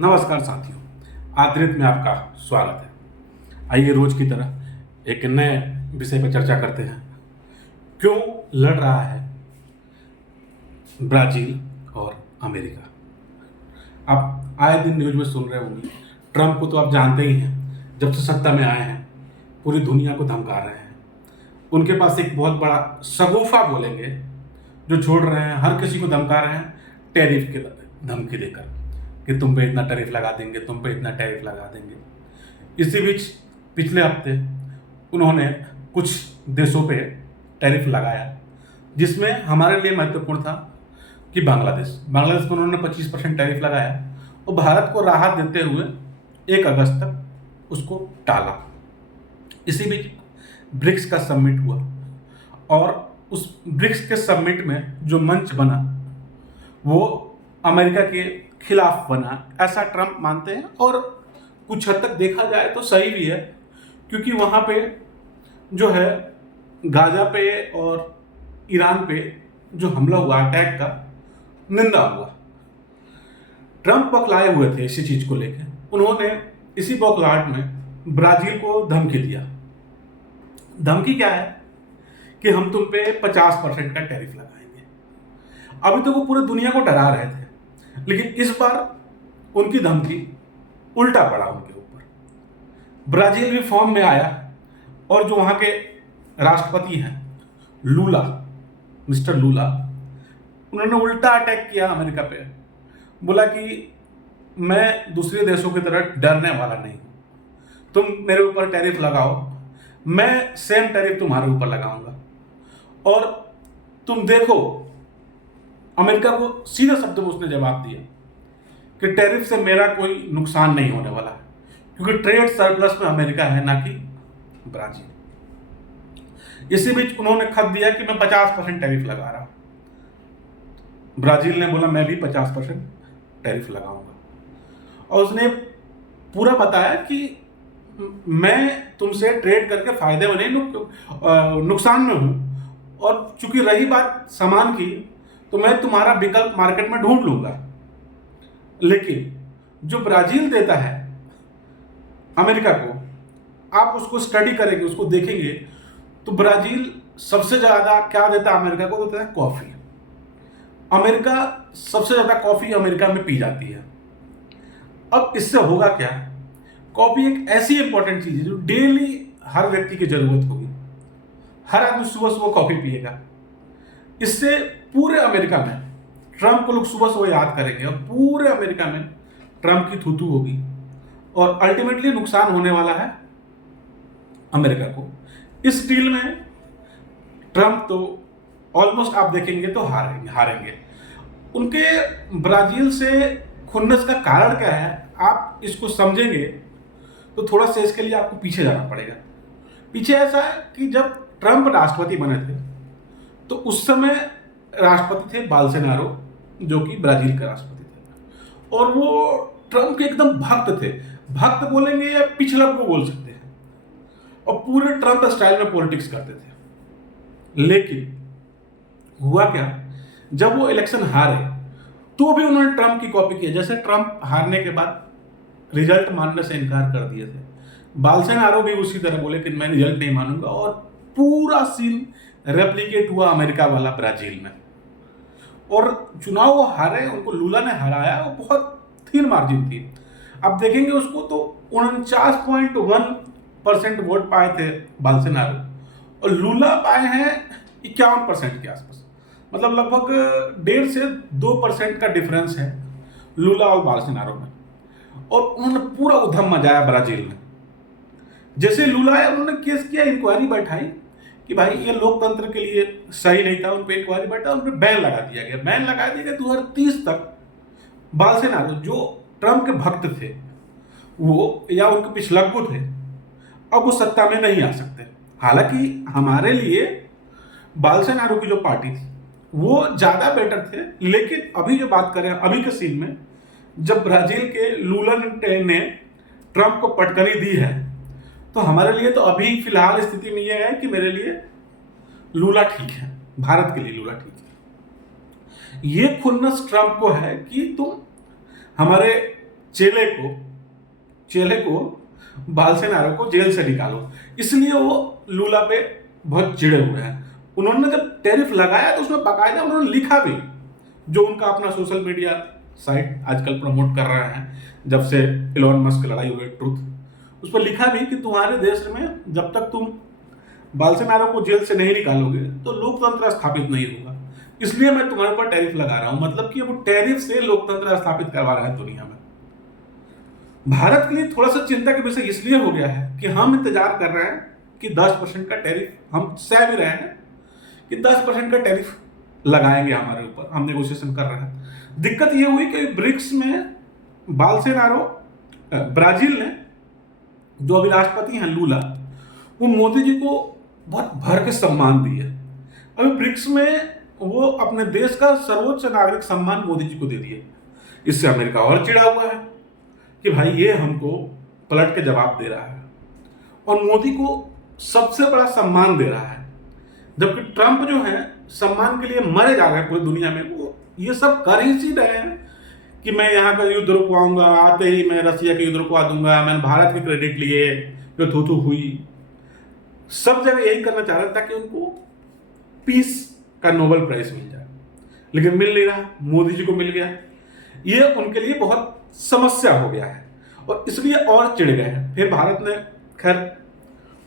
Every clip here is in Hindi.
नमस्कार साथियों, आदृत में आपका स्वागत है। आइए रोज की तरह एक नए विषय पर चर्चा करते हैं। क्यों लड़ रहा है ब्राजील और अमेरिका? आप आए दिन न्यूज में सुन रहे होंगे। ट्रंप को तो आप जानते ही हैं, जब से सत्ता में आए हैं पूरी दुनिया को धमका रहे हैं। उनके पास एक बहुत बड़ा शगुफा बोलेंगे जो छोड़ रहे हैं, हर किसी को धमका रहे हैं टैरिफ की धमकी देकर कि तुम पे इतना टैरिफ लगा देंगे, तुम पे इतना टैरिफ लगा देंगे। इसी बीच पिछले हफ्ते उन्होंने कुछ देशों पे टैरिफ लगाया, जिसमें हमारे लिए महत्वपूर्ण था कि बांग्लादेश पर उन्होंने 25% टैरिफ लगाया और भारत को राहत देते हुए 1 अगस्त तक उसको टाला। इसी बीच ब्रिक्स का समिट हुआ और उस ब्रिक्स के समिट में जो मंच बना वो अमेरिका के खिलाफ बना, ऐसा ट्रंप मानते हैं। और कुछ हद तक देखा जाए तो सही भी है, क्योंकि वहाँ पे जो है गाजा पे और ईरान पे जो हमला हुआ, अटैक का निंदा हुआ। ट्रंप बौखलाए हुए थे इसी चीज को लेकर। उन्होंने इसी बौखलाहट में ब्राजील को धमकी दिया। धमकी क्या है कि हम तुम पे 50% का टैरिफ लगाएंगे। अभी तो वो पूरी दुनिया को डरा रहे थे, लेकिन इस बार उनकी धमकी उल्टा पड़ा उनके ऊपर। ब्राजील भी फॉर्म में आया और जो वहां के राष्ट्रपति हैं लूला, मिस्टर लूला, उन्होंने उल्टा अटैक किया अमेरिका पे। बोला कि मैं दूसरे देशों की तरह डरने वाला नहीं हूं, तुम मेरे ऊपर टैरिफ लगाओ, मैं सेम टैरिफ तुम्हारे ऊपर लगाऊंगा और तुम देखो। अमेरिका को सीधे शब्दों में उसने जवाब दिया कि टैरिफ से मेरा कोई नुकसान नहीं होने वाला है, क्योंकि ट्रेड सरप्लस में अमेरिका है, ना कि ब्राजील। इसी बीच उन्होंने खत दिया कि मैं 50% टैरिफ लगा रहा हूं। ब्राजील ने बोला मैं भी 50% टैरिफ लगाऊंगा और उसने पूरा बताया कि मैं तुमसे ट्रेड करके फायदे में नहीं, नुकसान में हूं। और चूंकि रही बात सामान की, तो मैं तुम्हारा विकल्प मार्केट में ढूंढ लूंगा। लेकिन जो ब्राजील देता है अमेरिका को, आप उसको स्टडी करेंगे, उसको देखेंगे, तो ब्राजील सबसे ज्यादा क्या देता है अमेरिका को? देता है कॉफी। अमेरिका सबसे ज्यादा कॉफी अमेरिका में पी जाती है। अब इससे होगा क्या? कॉफी एक ऐसी इंपॉर्टेंट चीज है जो डेली हर व्यक्ति की जरूरत होगी। हर आदमी सुबह सुबह कॉफी पिएगा। इससे पूरे अमेरिका में ट्रंप को लोग सुबह सुबह याद करेंगे और पूरे अमेरिका में ट्रंप की थूथू होगी और अल्टीमेटली नुकसान होने वाला है अमेरिका को। इस डील में ट्रंप तो ऑलमोस्ट आप देखेंगे तो हारेंगे। उनके ब्राजील से खुन्नस का कारण क्या है, आप इसको समझेंगे तो थोड़ा सा इसके लिए आपको पीछे जाना पड़ेगा। पीछे ऐसा है कि जब ट्रंप राष्ट्रपति बने थे तो उस समय राष्ट्रपति थे बोल्सोनारो, जो कि ब्राजील के राष्ट्रपति थे, और वो ट्रंप के एकदम भक्त थे। भक्त बोलेंगे या पिछला को बोल सकते हैं, और पूरे ट्रंप स्टाइल में पॉलिटिक्स करते थे। लेकिन हुआ क्या, जब वो इलेक्शन हारे तो भी उन्होंने ट्रंप की कॉपी की। जैसे ट्रंप हारने के बाद रिजल्ट मानने से इनकार कर दिए थे, बोल्सोनारो भी उसी तरह बोले कि मैं रिजल्ट नहीं मानूंगा, और पूरा सीन रेप्लिकेट हुआ अमेरिका वाला ब्राजील में। और चुनाव वो हारे, उनको लूला ने हराया, वो बहुत थिन मार्जिन थी। अब देखेंगे उसको तो 49.1% वोट पाए थे बोल्सोनारो, और लूला पाए हैं 51% के आसपास। मतलब लगभग 1.5 से 2% का डिफरेंस है लूला और बोल्सोनारो में। और उन्होंने पूरा उधम मचाया ब्राजील में। जैसे लूला है, उन्होंने केस किया, इंक्वायरी बैठाई कि भाई ये लोकतंत्र के लिए सही नहीं था। उन पर इंक्वायरी बैठा, उन पर बैन लगा दिया गया। बैन लगा दिया गया 2030 तक। बोल्सोनारो जो ट्रंप के भक्त थे वो, या उनके पिछलग्गू थे, अब वो सत्ता में नहीं आ सकते। हालांकि हमारे लिए बोल्सोनारो की जो पार्टी थी वो ज्यादा बेटर थे, लेकिन अभी जो बात करें अभी के सीन में, जब ब्राजील के लूला ने ट्रंप को पटकनी दी है, तो हमारे लिए तो अभी फिलहाल स्थिति में यह है कि मेरे लिए लूला ठीक है, भारत के लिए लूला ठीक है। ये खुन्नस ट्रंप को है कि तुम हमारे चेले को बाल्सेनारो को जेल से निकालो, इसलिए वो लूला पे बहुत चिढ़े हुए हैं। उन्होंने जब टैरिफ लगाया तो उसमें बाकायदा उन्होंने लिखा भी, जो उनका अपना सोशल मीडिया साइट आजकल प्रमोट कर रहे हैं जब से इलॉन मस्क लड़ाई हुई ट्रुथ, उस पर लिखा भी कि तुम्हारे देश में जब तक तुम बाल्सेनारो को जेल से नहीं निकालोगे तो लोकतंत्र स्थापित नहीं होगा, इसलिए मैं तुम्हारे ऊपर टैरिफ लगा रहा हूं। मतलब कि वो टैरिफ से लोकतंत्र स्थापित करवा रहा है दुनिया में। भारत के लिए थोड़ा सा चिंता का विषय इसलिए हो गया है कि हम इंतजार कर रहे हैं कि 10% का टैरिफ हम सह भी रहे हैं कि 10% का टैरिफ लगाएंगे हमारे ऊपर, हम नेगोशिएशन कर रहे हैं। दिक्कत ये हुई कि ब्रिक्स में बाल्सेनारो ब्राजील ने, जो अभी राष्ट्रपति हैं लूला, वो मोदी जी को बहुत भर के सम्मान दिए। अभी ब्रिक्स में वो अपने देश का सर्वोच्च नागरिक सम्मान मोदी जी को दे दिए। इससे अमेरिका और चिढ़ा हुआ है कि भाई ये हमको पलट के जवाब दे रहा है और मोदी को सबसे बड़ा सम्मान दे रहा है, जबकि ट्रंप जो है सम्मान के लिए मरे जा रहे हैं पूरी दुनिया में। वो ये सब कर ही सी रहे हैं कि मैं यहाँ का युद्ध रुकवाऊंगा, आते ही मैं रसिया का युद्ध रुकवा दूंगा, मैंने भारत के क्रेडिट लिए, जो थू हुई, सब जगह यही करना चाह रहे थे ताकि उनको पीस का नोबेल प्राइज मिल जाए, लेकिन मिल नहीं रहा। मोदी जी को मिल गया, ये उनके लिए बहुत समस्या हो गया है और इसलिए और चिढ़ गए हैं। फिर भारत ने खैर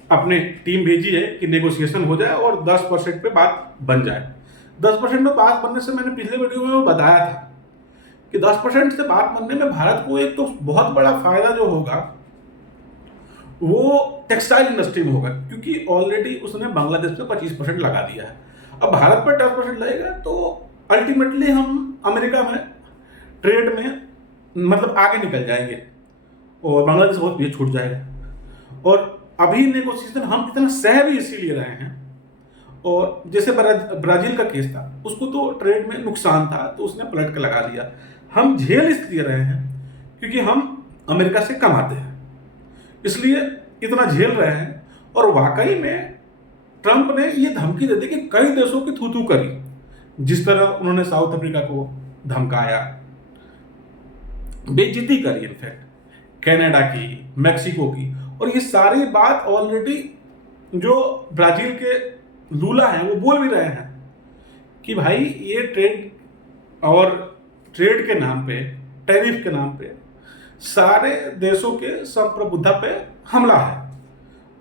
अपनी टीम भेजी है कि नेगोशिएशन हो जाए और 10% पे बात बन जाए। 10% पे बात बनने से, मैंने पिछले वीडियो में बताया था कि 10% से बात बनने में भारत को एक तो बहुत बड़ा फायदा जो होगा वो टेक्सटाइल इंडस्ट्री में होगा, क्योंकि ऑलरेडी उसने बांग्लादेश पे 25% लगा दिया है। अब भारत पर 10% लगेगा तो अल्टीमेटली हम अमेरिका में ट्रेड में मतलब आगे निकल जाएंगे और बांग्लादेश बहुत पीछे छूट जाएगा। और अभी नेगोशिएशन हम इतना सह भी इसीलिए रहे हैं, और जैसे ब्राजील का केस था, उसको तो ट्रेड में नुकसान था तो उसने पलट के लगा दिया। हम झेल इसलिए रहे हैं क्योंकि हम अमेरिका से कमाते हैं, इसलिए इतना झेल रहे हैं। और वाकई में ट्रंप ने ये धमकी दे दी कि कई देशों की थू करी, जिस तरह उन्होंने साउथ अफ्रीका को धमकाया, बेइज्जती करी, इनफैक्ट कनाडा की, मैक्सिको की। और ये सारी बात ऑलरेडी जो ब्राजील के लूला हैं वो बोल भी रहे हैं कि भाई ये ट्रेड के नाम पे, टैरिफ के नाम पे सारे देशों के संप्रभुता पे हमला है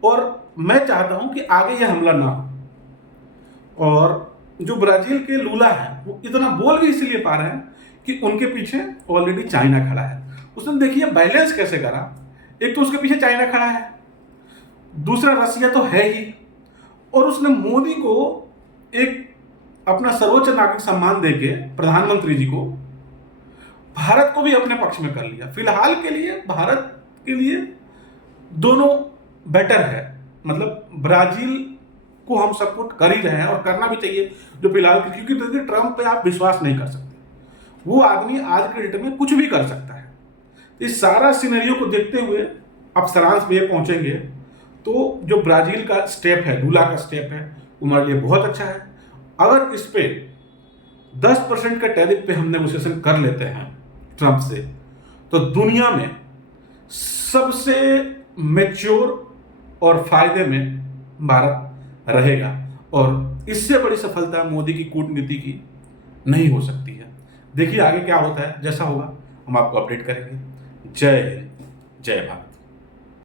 और मैं चाहता हूं कि आगे ये हमला ना हो। और जो ब्राजील के लूला है वो इतना बोल भी इसलिए पा रहे हैं कि उनके पीछे ऑलरेडी चाइना खड़ा है। उसने देखिए बैलेंस कैसे करा, एक तो उसके पीछे चाइना खड़ा है, दूसरा रसिया तो है ही, और उसने मोदी को एक अपना सर्वोच्च नागरिक सम्मान देके, प्रधानमंत्री जी को, भारत को भी अपने पक्ष में कर लिया। फिलहाल के लिए भारत के लिए दोनों बेटर है, मतलब ब्राजील को हम सपोर्ट कर ही रहे हैं और करना भी चाहिए जो फिलहाल, क्योंकि देखिए ट्रंप पे आप विश्वास नहीं कर सकते, वो आदमी आज के डेट में कुछ भी कर सकता है। तो इस सारा सिनेरियो को देखते हुए अब सारांश में ये पहुंचेंगे तो जो ब्राजील का स्टेप है, लूला का स्टेप है, हमारे लिए बहुत अच्छा है। अगर इस पे 10% का टैरिफ पे हम नेगोशिएशन कर लेते हैं ट्रंप से, तो दुनिया में सबसे मैच्योर और फायदे में भारत रहेगा और इससे बड़ी सफलता मोदी की कूटनीति की नहीं हो सकती है। देखिए आगे क्या होता है, जैसा होगा हम आपको अपडेट करेंगे। जय हिंद, जय भारत।